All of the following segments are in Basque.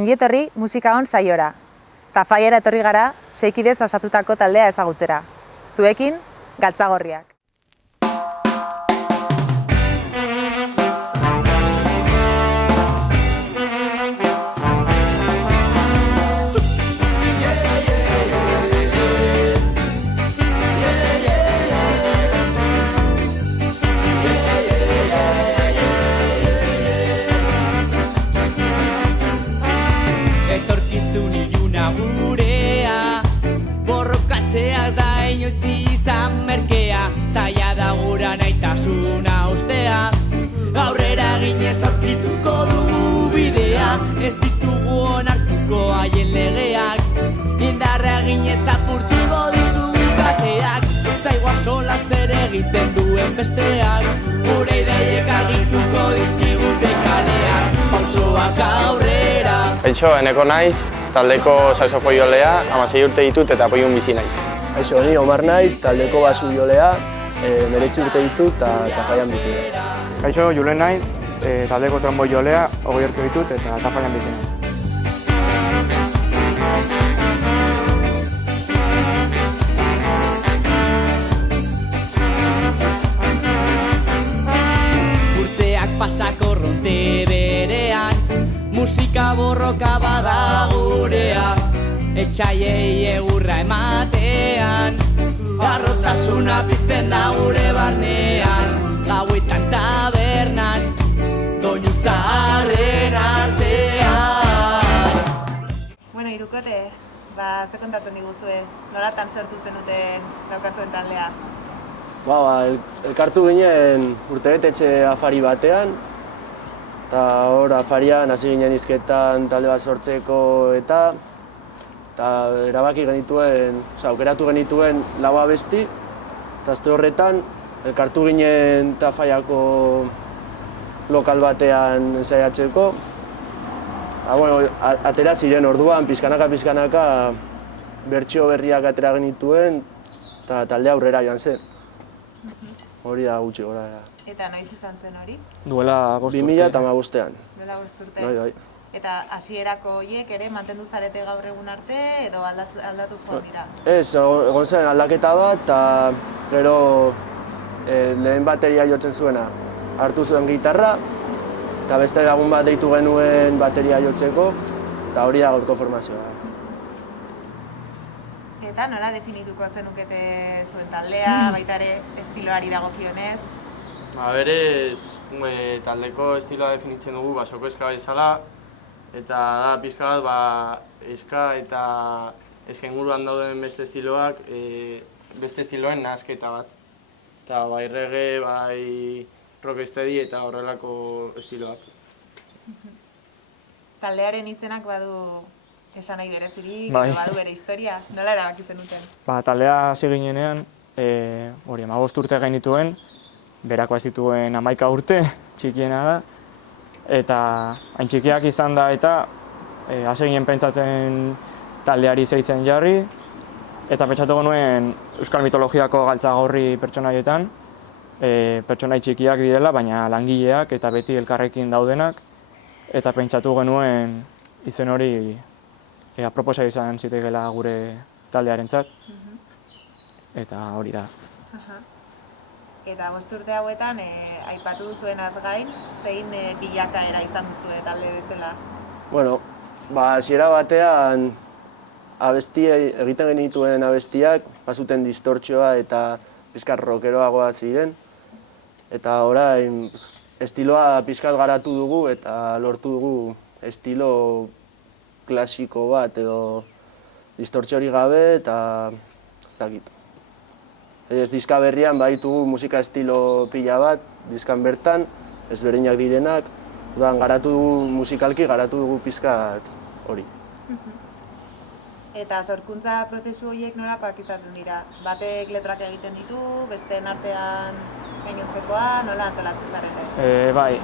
Ongietorri musika on saiora. Tafaiara etorri gara, 6 kidez osatutako taldea ezagutzera. Zuekin, Galtzagorriak. Borrokatzeaz da inoiz izan merkea, zaila da gura nahitasuna ustea. Aurrera ginez aurkituko dugu bidea, ez ditugu onartuko haien legeak. Indarra ginez apurtuko ditugu kateak, zaigua sola zer egiten duen besteak. Gure ideiek argituko dizkigute kaleak, pausoak aurrera. Kaixo, eneko naiz, taldeko saxofoiolea, 16 urte ditut eta Apoiun bizi naiz. Kaixo, ni Omar naiz, taldeko basujolea, 19 urte ditut eta Tafaian bizi naiz. Kaixo, Julen naiz, taldeko tromboiolea, 20 urte ditut eta Tafaian bizi naiz. Urteak pasako ronte berean, musika borroka bada gurea, etxaiei egurra ematean, harrotasuna pizten da gure barnean, gauetan tabernan, doinu zaharren artean. Bueno, hirukote, ze kontatzen diguzue, nolatan sortu zenuten daukazuen taldea? Elkartu ginen urtebetetxe afari batean, eta hor afarian hasi ginen hizketan talde bat sortzeko eta erabaki genituen, aukeratu genituen 4 abesti, eta azte horretan elkartu ginen Tafaiako lokal batean ensaiatzeko. Atera ziren orduan, pizkanaka bertsio berriak atera genituen eta talde aurrera joan zen. Hori da gutxi gora. Eta noiz izan zen hori? Duela 5 urte. 2015an. Duela 5 urte. Bai. Eta hasierako horiek ere mantendu zarete gaur egun arte edo aldatuz joan dira? Ez, egon zen aldaketa bat, eta gero lehen bateria jotzen zuena hartu zuen gitarra, eta beste lagun bat deitu genuen bateria jotzeko, eta hori da gaurko formazioa. Eta nola definituko zenukete zuen taldea, baita ere estiloari dagokionez? Berez, taldeko estiloa definitzen dugu basoko eska bezala, eta da pizka bat, eska eta esken inguruan dauden beste estiloak, beste estiloen nahasketa bat. Eta bai reggae, bai rocksteady eta horrelako estiloak. Taldearen izenak badu esan nahi berezirik, badu bere historia, nola erabaki zenuten? Taldea hasi ginenean, 15 urte gainituen, berako zituen 11 urte, txikiena da, eta hain txikiak izan da eta hasi ginen pentsatzen taldeari zeizen jarri, eta pentsatuko nuen euskal mitologiako Galtzagorri pertsonaietan, pertsonai txikiak direla, baina langileak eta beti elkarrekin daudenak, eta pentsatu genuen izen hori aproposa izan zitekeela gure taldearentzat, eta hori da. Eta 5 urte hauetan, aipatu duzuenaz gain, zein bilakaera izan duzue talde bezala? Hasiera batean egiten genituen abestiak, bazuten distortzioa eta pizkat rockeroagoa ziren, eta orain estiloa pizkat garatu dugu eta lortu dugu estilo klasiko bat edo distortziori gabe eta ezagit. Diska berrian baditugu musika estilo pila bat, diskan bertan, ezberdinak direnak, garatu dugu musikalki, garatu dugu pizkat hori. Eta sorkuntza prozesu horiek nolakoak izaten dira? Batek letrak egiten ditu, besteen artean gainontzekoa, nola antolatzen zarete? Bai,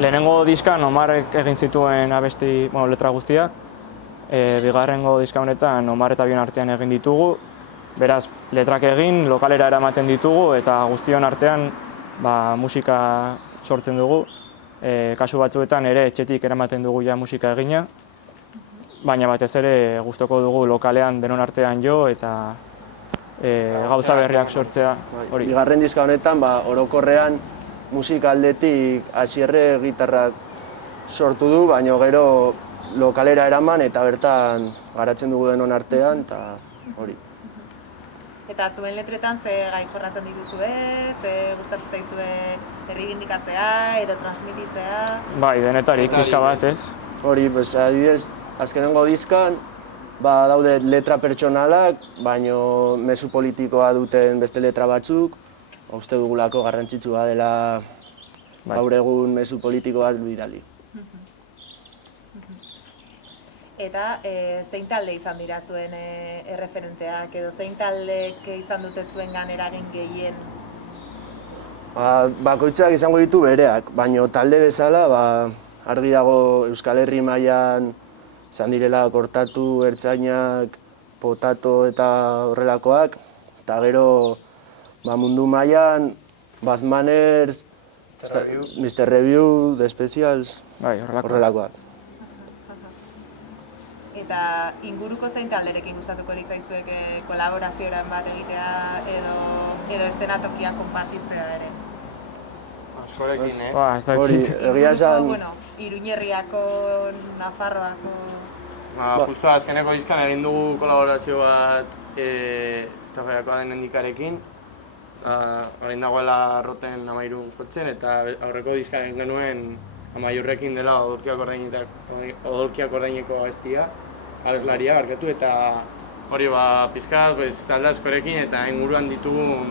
lehenengo diskan Omarrek egin zituen abesti, letra guztiak. Bigarrengo diska honetan Omar eta bion artean egin ditugu. Beraz, letrak egin, lokalera eramaten ditugu eta guztion artean musika sortzen dugu. Kasu batzuetan ere etxetik eramaten dugu ja musika egina. baina batez ere gustoko dugu lokalean denon artean jo eta gauza berriak sortzea. Hori. Bigarren diska honetan, orokorrean musika aldetik Asierre gitarrak sortu du, baina gero lokalera eraman eta bertan garatzen dugu denon artean, eta hori. Eta zuen letretan ze gai jorratzen dituzue, ze gustatzen zaizue erreibindikatzea edo transmititzea? Bai, denetarik, pixka bat, ez? Hori, adibidez, azkenengo diskan, daude letra pertsonalak, baino mezu politikoa duten beste letra batzuk, uste dugulako garrantzitsua dela gaur egun mezu politiko bat bidali. Eta zein talde izan dira zuen erreferenteak edo zein taldek izan dute zuengan eragin gehien? Bakoitzak izango ditu bereak, baino talde bezala argi dago Euskal Herri mailan izan direla Kortatu, Ertzainak, Potato eta horrelakoak, eta gero mundu mailan Bad Manners, Mr. Review, The Specials, horrelakoak. Eta inguruko zein talderekin gustatuko litzaizuek kolaborazioan bat egitea edo eszenatokia konpartitzea ere? Askorekin, Ez dakit. Hori, egia esan... Iruñerriako, Nafarroako... Justo azkeneko diskan egin dugu kolaborazio bat Tafaiako den Endikarekin. Egin dagoela Roten 13 jotzen eta aurreko diskan egin genuen Amaiurrekin dela Odolkiak ordaineko abestia, abeslaria barkatu, eta hori pizkat talde askorekin eta inguruan ditugun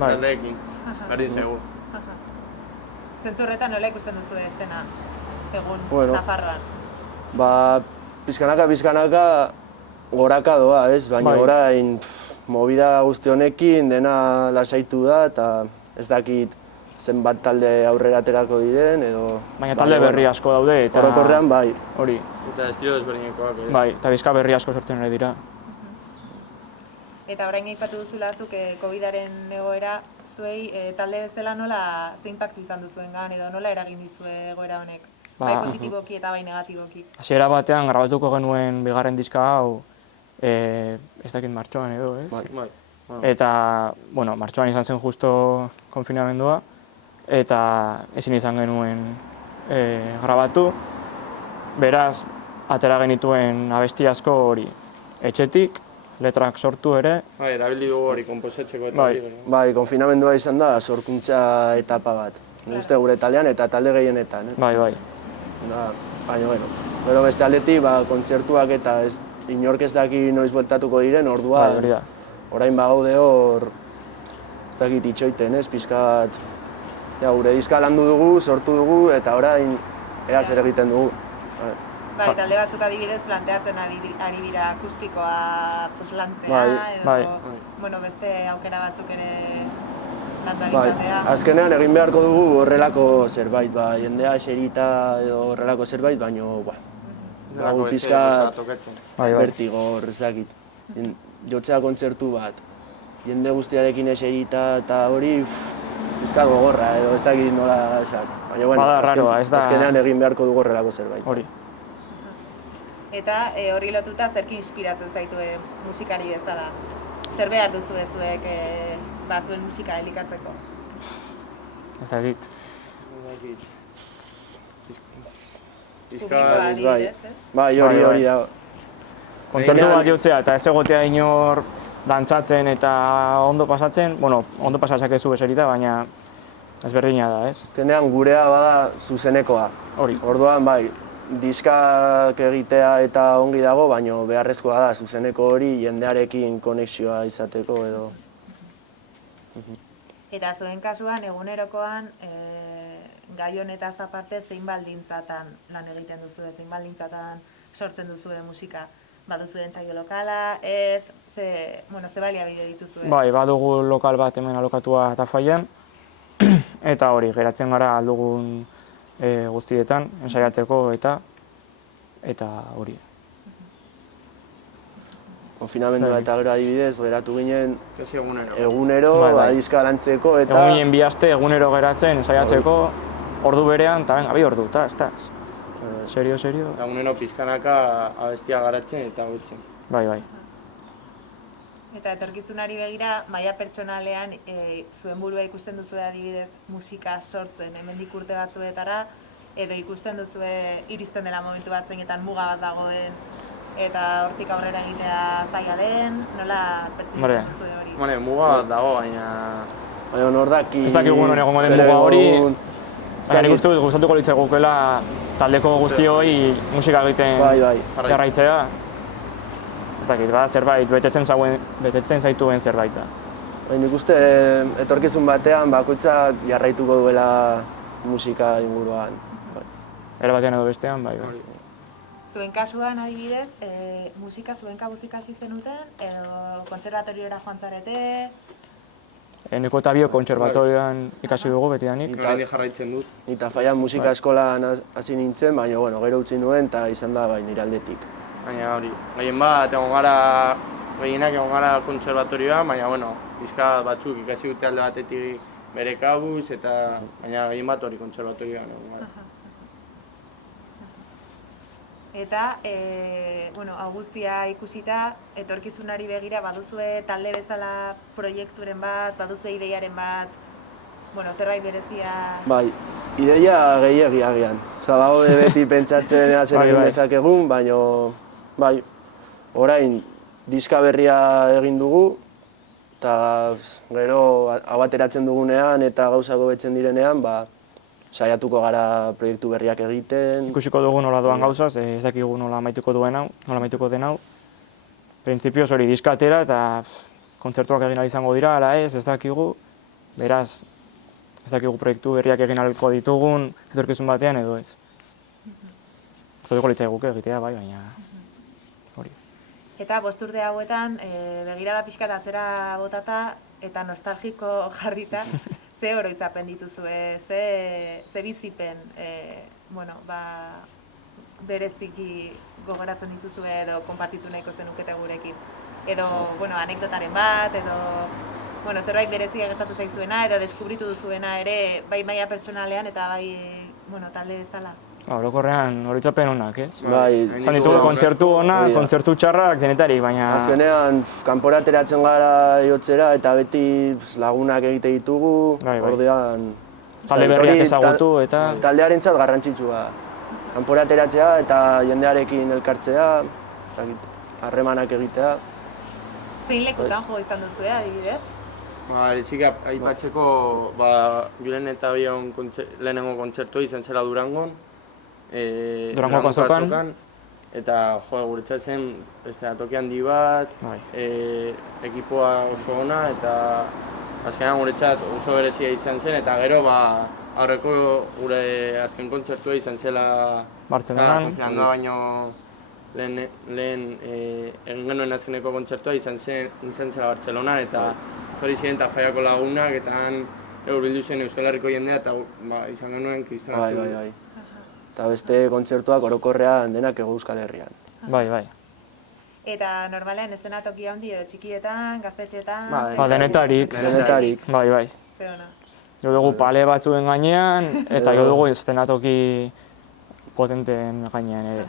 taldeekin, berdin zegu. Zentzu horretan nola ikusten duzu estena egun Nafarroan? Pizkanaka goraka doa, ez? Baina orain movida guzti honekin dena lasaitu da eta ez dakit zenbat talde aurrera aterako diren edo... Baina talde berri asko daude eta... Orokorrean bai. Hori. Eta estilo desberdinekoak ere. Bai, eta diska berri asko sortzen ere dira. Eta orain aipatu duzula zuk COVID-aren egoera, zuei talde bezala nola ze inpaktu izan duzuengan edo nola eragin dizue egoera honek? Bai positiboki eta bai negatiboki. Hasiera batean grabatuko genuen bigarren diska hau, ez dakit martxoan edo, ez? Bai. Eta, martxoan izan zen justo konfinamendua, eta ezin izan genuen grabatu. Beraz, atera genituen abesti asko hori etxetik, letrak sortu ere. Bai, erabili dugu hori konposatzeko eta hori. Bai, konfinamendua izan da sorkuntza etapa bat. Uste gure taldean eta talde gehienetan. Bai. Baina, gero beste aldetik, kontzertuak eta inork ez daki noiz bueltatuko diren, orduan orain bagaude hor, ez dakit itxoiten, pizkat, gure diska landu dugu, sortu dugu, eta orain ea zer egiten dugu. Bai, talde batzuk adibidez planteatzen ari dira akustikoa lantzea, edo beste aukera batzuk ere landu izatea. Azkenean egin beharko dugu horrelako zerbait, jendea eserita edo horrelako zerbait, baino, hau pizkat vertigo, ez dakit. Jotzea kontzertu bat, jende guztiarekin eserita eta hori pizkat gogorra edo ez dakit nola esan. Baina, azkenean egin beharko dugu horrelako zerbait. Hori. Eta horri lotuta zerki inspiratzen zaitu musikari bezala? Zer behar duzu zuek zuen musika elikatzeko? Ez dakit. Bai, hori da. Kontzertu bat jotzea eta ez egotea inor dantzatzen eta ondo pasatzen, ondo pasatzak ez zu eserita, baina ezberdina da, ez? Azkenean gurea bada zuzenekoa. Hori. Orduan, bai, diskak egitea eta ongi dago, baina beharrezkoa da zuzeneko hori jendearekin konexioa izateko edo. Eta zuen kasuan, egunerokoan, gai honetaz aparte zein baldintzatan lan egiten duzu, zein baldintzatan sortzen duzu musika? Baduzu entsaio lokala, ze baliabide dituzue? Bai, badugu lokal bat hemen alokatua Tafaian, eta hori, geratzen gara aldugun guztietan, ensaiatzeko eta hori. Konfinamendua eta gero adibidez, geratu ginen egunero, diska lantzeko eta... Egun ginen bi aste egunero geratzen, ensaiatzeko, ordu berean, eta bi ordu, eta ez da. serio. Eta unero pizkanaka abestia garatzen eta gotzen. Bai. Eta etorkizunari begira, maila pertsonalean zuen burua ikusten duzu adibidez musika sortzen hemendik urte batzuetara, edo ikusten duzu iristen dela momentu bat zeinetan muga bat dagoen eta hortik aurrera egitea zaila den, nola pertzibitzen duzu hori? Hombre, muga bat dago, baina... Baina hor daki... Ez dakik non egongo den muga hori, baina nik uste dut gustatuko litzaigukeela taldeko guztioi musika egiten jarraitzea. Ez dakit, zerbait, betetzen zaituen zerbait da. Nik uste etorkizun batean bakoitzak jarraituko duela musika inguruan. Era batean edo bestean, bai. Zuen kasuan adibidez, musika zuen kabuz ikasi zenuten, edo kontserbatoriora joan zarete? Eneko eta bio kontserbatorioan ikasi dugu betidanik. Gaini jarraitzen dut. Eta Faian musika eskolan hasi nintzen, baina gero utzi nuen eta izan da nire aldetik. Baina hori, gehienak egon gara kontserbatorioa, baina pizka batzuk ikasi dute alde batetik bere kabuz, eta baina gehien bat hori kontserbatorioan egon gara. Eta, hau guztia ikusita, etorkizunari begira baduzue talde bezala proiekturen bat, baduzue ideiaren bat, zerbait berezia... Bai, ideia gehiagia agian. Baude beti pentsatzen zer egin dezakegun, baina, bai, orain diska berria egin dugu, eta gero hau ateratzen dugunean eta gauzak hobetzen direnean, saiatuko gara proiektu berriak egiten. Ikusiko dugu nola doan gauzaz, ez dakigu nola amaituko den hau. Printzipioz hori diska atera eta kontzertuak egin ahal izango dira, ala ez dakigu. Beraz, ez dakigu proiektu berriak egin ahalko ditugun, etorkizun batean edo ez. Gustatuko litzaiguke egitea, bai, baina hori. Eta 5 urte hauetan, begirada pixkat atzera botata eta nostalgiko jarrita, ze oroitzapen dituzue, ze bizipen, bereziki gogoratzen dituzue edo konpartitu nahiko zenukete gurekin. Edo, anekdotaren bat, edo zerbait berezia gertatu zaizuena, edo deskubritu duzuena ere, bai maila pertsonalean eta bai talde bezala. Orokorrean oroitzapen honak, ez? Bai. Zan ditugu kontzertu honak, kontzertu txarrak denetarik, baina... Azkenean, kanpora ateratzen gara jotzera eta beti lagunak egite ditugu, ordean... Talde berriak ezagutu eta... Taldearentzat garrantzitsua. Kanpora ateratzea eta jendearekin elkartzea, harremanak egitea. Zein lekutan jo izan duzu, adibidez? Txiki aipatzeko, Julen eta Bion lehenengo kontzertua izan zela Durangon. Durangoko azokan. Eta guretzat zen toki handi bat, ekipoa oso ona, eta azkenean guretzat oso berezia izan zen, eta gero aurreko gure azken kontzertua izan zela Bartzelonan. Konfinandoa baino lehen egin genuen azkeneko kontzertua izan zela Bartzelonan, eta hori ziren eta Faiako lagunak, eta han bildu zen Euskal Herriko jendea, eta izan genuen kristona zen. Bai. Eta beste kontzertuak orokorrean denak ego Euskal Herrian. Bai. Eta normalean eszenatoki handi edo txikietan, gaztetxeetan... Denetarik. Bai. Ze ona. Jo dugu pale batzuen gainean, eta jo dugu eszenatoki potenteen gainean ere.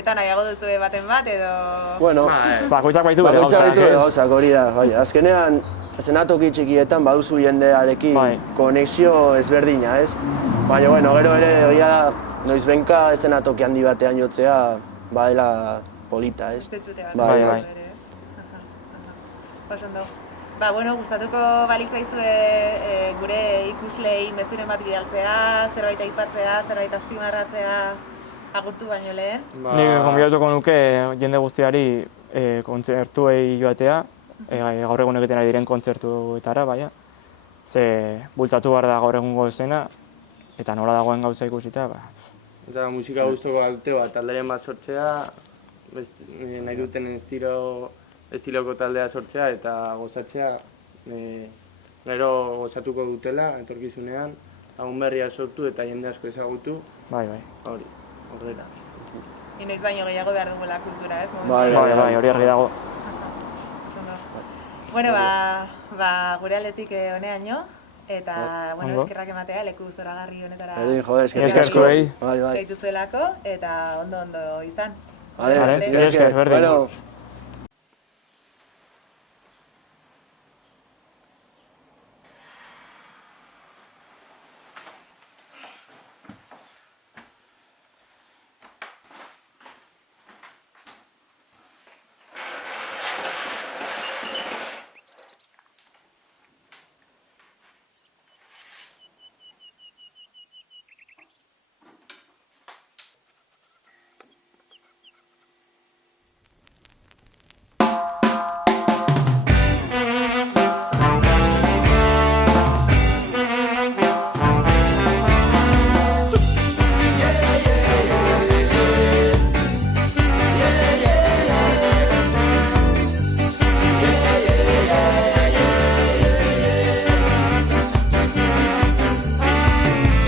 Eta nahiago duzu baten bat edo... Bueno, bakoitzak baitu bere gauzak, hori da. Azkenean, eszenatoki txikietan baduzu jendearekin konexio ezberdina, ez? Baina, gero ere egia da, noizbenka eszenatoki handi batean jotzea, badela polita, ez? Estetxute bat. Bai. Osondo. Gustatuko balitzaizue gure ikuslei mezuren bat bidaltzea, zerbait aipatzea, zerbait azpimarratzea agurtu baino lehen. Nik gonbidatuko nuke jende guztiari kontzertuei joatea, gaur egun egiten ari diren kontzertuetara, ze bultatu behar da gaur egungo esena, eta nola dagoen gauza ikusita, Eta musika guztoko dute talderen bat sortzea, nahi duten estiloko taldea sortzea eta gozatzea, gero gozatuko dutela etorkizunean, lagun berria sortu eta jende asko ezagutu. Bai. Hori, ordera. Inoiz baino gehiago behar dugula kultura, ez? Bai, hori argi dago. Gure aldetik honeaino, eta, bueno, ondo. eskerrak ematea leku zoragarri honetara Berdin, jode, eskerrik Eskerrik asko. zuei. Bai. gaituzuelako, eta ondo izan. Vale, esker, berdin. Bueno,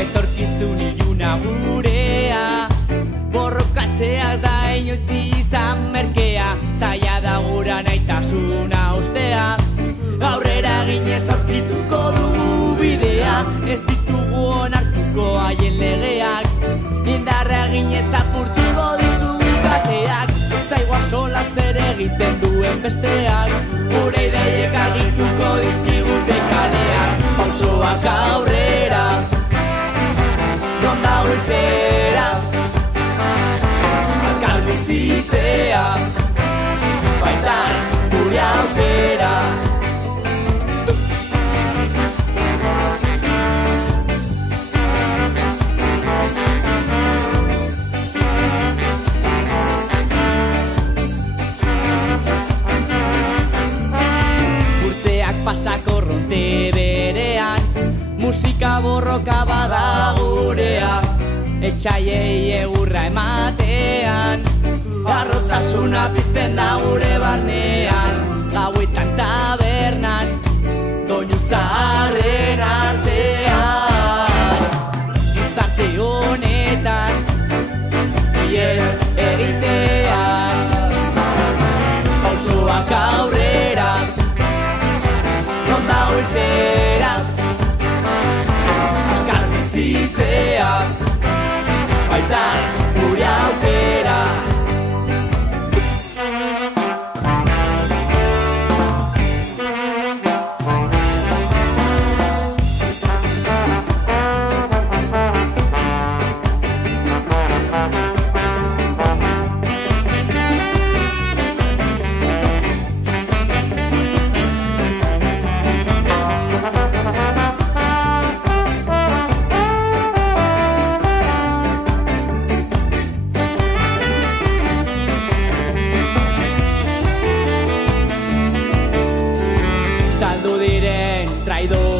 Etorkizun iluna gurea, borrokatzeaz da inoiz izan merkea, zaila da gura naitasuna ustea, aurrera ginez aurkituko dugu bidea, ez ditugu onartuko haien legeak, indarra ginez apurtuko ditugu bateak, zaigua sola zer egiten duen besteak, gure ideiek argituko dizkigute kaleak, pausoak aurrera, non dago irtera, azkar bizitzea, baita gure aukera. Urteak pasako ronte berean, musika borroka bada gurea, etxaiei egurra ematean, harrotasuna pizten da gure barnean, gauetan tabernan, doinu zaharren artean, gizarte honetaz, iez egitean, pausoak aurrera, non dago irtera, azkar bizitzea, baita gure aukera. Saldu diren traidor